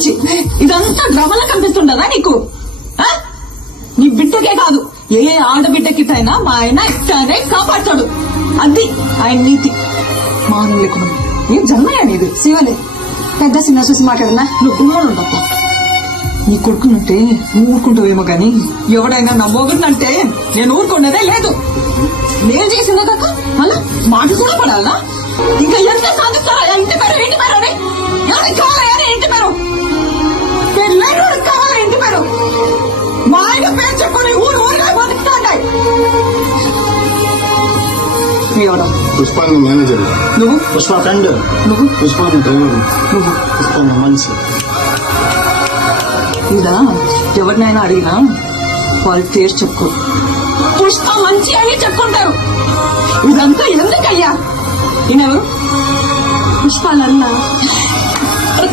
మంచి. ఇదంతా డ్రామాలా కనిపిస్తుండదా నీకు? నీ బిడ్డకే కాదు, ఏ ఆడబిడ్డకిటైనా మా ఆయన ఇట్టానే కాపాడతాడు. అది ఆయన నీతి. మానం లేకుండా ఏం జన్మయ్యా నీది? శివలే పెద్ద సినిమా చూసి మాట్లాడనా? నువ్వు కూడా ఉండప్పా. నీ కొడుకునంటే నువ్వు ఊరుకుంటావేమో గాని ఎవడైనా నా మొగుడినంటే నేను ఊరుకున్నదే లేదు. నేను చేసిందే కాక మళ్ళా మాట కూడా పడాలా? ఇంకా ఎంత సాధిస్తారా? ఇంటి పేరు ఇంటి పేరు అని ఎవరికి కావాలా? ఇంటి పేరు పెళ్ళైనోడికి కావాలా? ఇంటి పేరు మా ఆయన పేరు చెప్పుకొని ఊరు ఊరిగా బతుకుతాంటాయి. ఎవడా? పుష్ప మేనేజర్. నువ్వు? పుష్ప ఫ్రెండ్. నువ్వు? పుష్ప డ్రైవర్. నువ్వు? పుష్ప మనిషి. ఇదా ఎవరినైనా అడిగినా వాళ్ళ పేరు చెప్పుకో, పుష్ప మంచి అని చెప్పుకుంటారు. ఇదంతా ఎందుకయ్యా? ఈయనెవరు? పుష్పాలన్నా